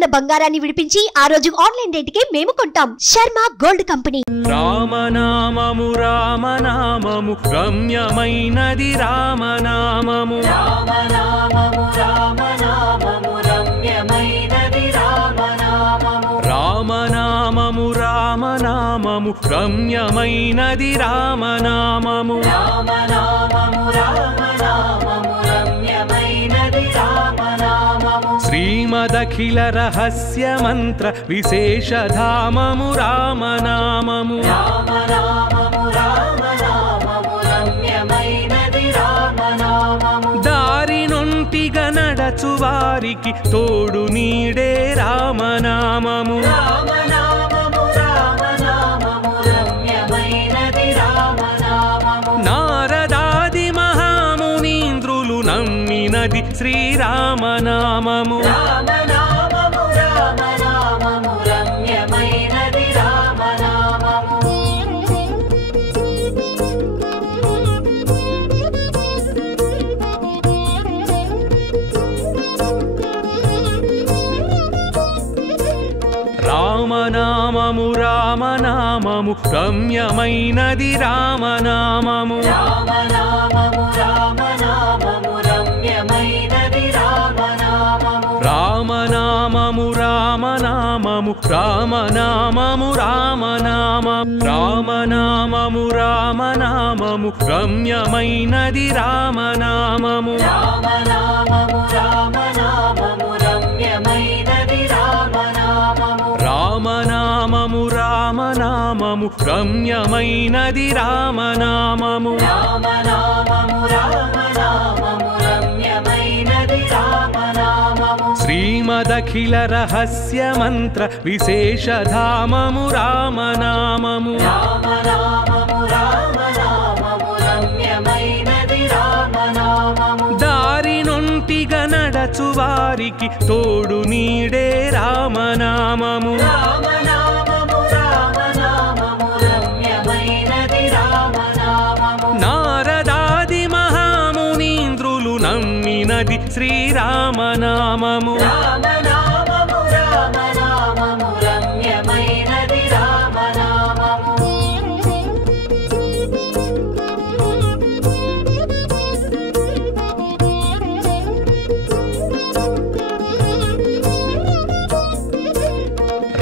ఉన్న బంగారాన్ని విడిపించి ఆ రోజు ఆన్లైన్ రేటుకే మేము కొంటాం. Sharma gold company. రామనామము రామనామము రమ్యమైనది రామనామము. రామనామము రామనామము రమ్యమైనది రామనామము. రామనామము రామనామము రమ్యమైనది రామనామము. రామనామము రామనామము రమ్యమైనది రామనామము. శ్రీమదఖిల రహస్య మంత్ర విశేషధామము రామనామము. రామనామము రామనామము రమ్యమైనది రామనామము. దారి నొంటిగా నడచు వారికి తోడు నీడే రామనామము. రామనామము రామనామము రమ్యమైనది రామనామము. నారదాది మహామునీంద్రులు నమ్మినది శ్రీరామనామము. రామనామము రామనామము రమ్యమైనది రామనామము. రామనామము రామనామము రమ్యమైనది రామనామము. రామనామము రామనామము రమ్యమైనది రామనామము. రామనామము రామనామము రామనామము రామనామము. రామనామము రామనామము రమ్యమైనది రామనామము. రామనామము రామనామము రమ్యమైనది రామనామము. రామనామము రామనామము రమ్యమైనది రామనామము. రామనామము రామనామము రమ్యమైనది రామనామము. శ్రీమదఖిల రహస్య మంత్ర విశేషధామము రామనామము. రామనామము రామనామము రమ్యమైనది రామనామము. దారి నొంటిగా నడచు వారికి తోడు నీడే రామనామము. రామనామము రామనామము రమ్యమైనది రామనామము. నారదాది మహామునీంద్రులు నమ్మినది శ్రీరామనామము. రామనామము రామనామము రమ్యమైనది రామనామము.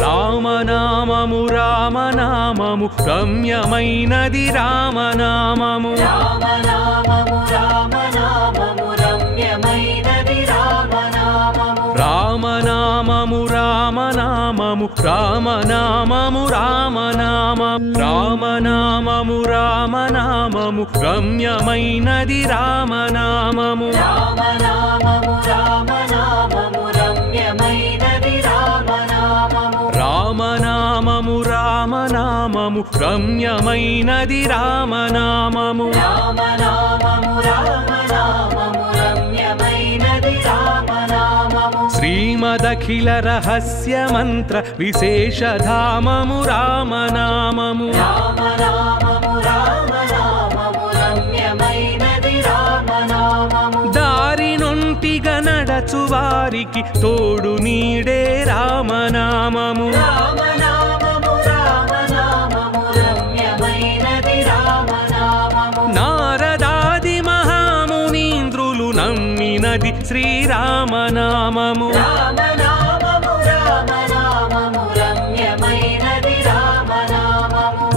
రామనామము రామనామము రమ్యమైనది రామనామము. రామనామము రామనామము రమ్యమైనది రామనామము. రామనామము రామనామము రామనామము రామనామము. రామనామము రామనామము రమ్యమైనది రామనామము. రామనామము రామనామము రమ్యమైనది రామనామము. రామనామము రామనామము రమ్యమైనది రామనామము. రామనామము రామనామము రమ్యమైనది రామనామము. శ్రీమదఖిల రహస్య మంత్ర విశేషధామము రామనామము. రామనామము రామనామము రమ్యమైనది రామనామము. దారి నొంటిగా నడచు వారికి తోడు నీడే రామనామము. రామనామము రామనామము రమ్యమైనది రామనామము. నారదాది మహామునీంద్రులు నమ్మినది శ్రీరామనామము. రామనామము రామనామము రమ్యమైనది రామనామము.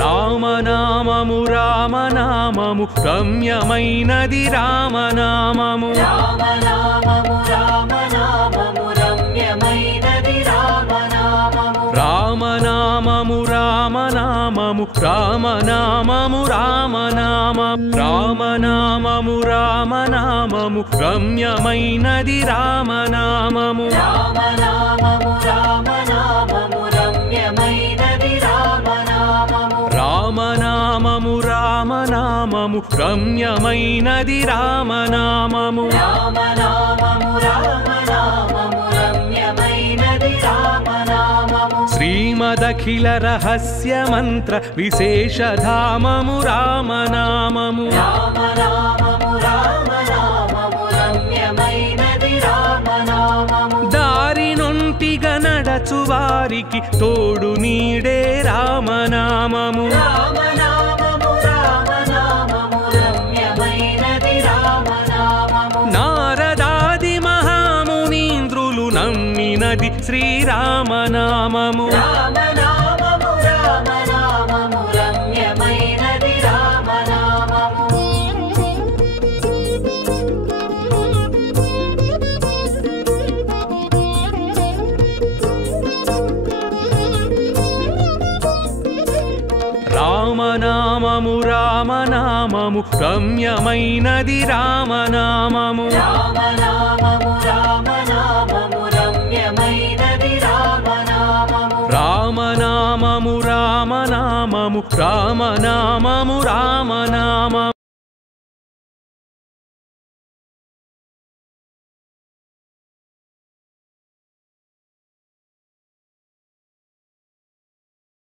రామనామము రామనామము రమ్యమైనది రామనామము. రామనామము రామనామము రమ్యమైనది రామనామము. రామనామము రామనామము రామనామము రామనామము. రామనామము రామనామము రమ్యమైనది రామనామము. రామనామము రామనామము రమ్యమైనది రామనామము. రామనామము రామనామము రమ్యమైనది రామనామము. రామనామము రామనామము రమ్యమైనది రామనామము. శ్రీమదఖిల రహస్య మంత్ర విశేషధామము రామనామము దారి నొంటిగా నడచు వారికి తోడు నీడే రామనామము నారదాది మహామునీంద్రులు నమ్మినది శ్రీరామనామము రామనామము రామనామము రమ్యమైనది రామనామము రామనామము రామనామము రామనామము రామనామము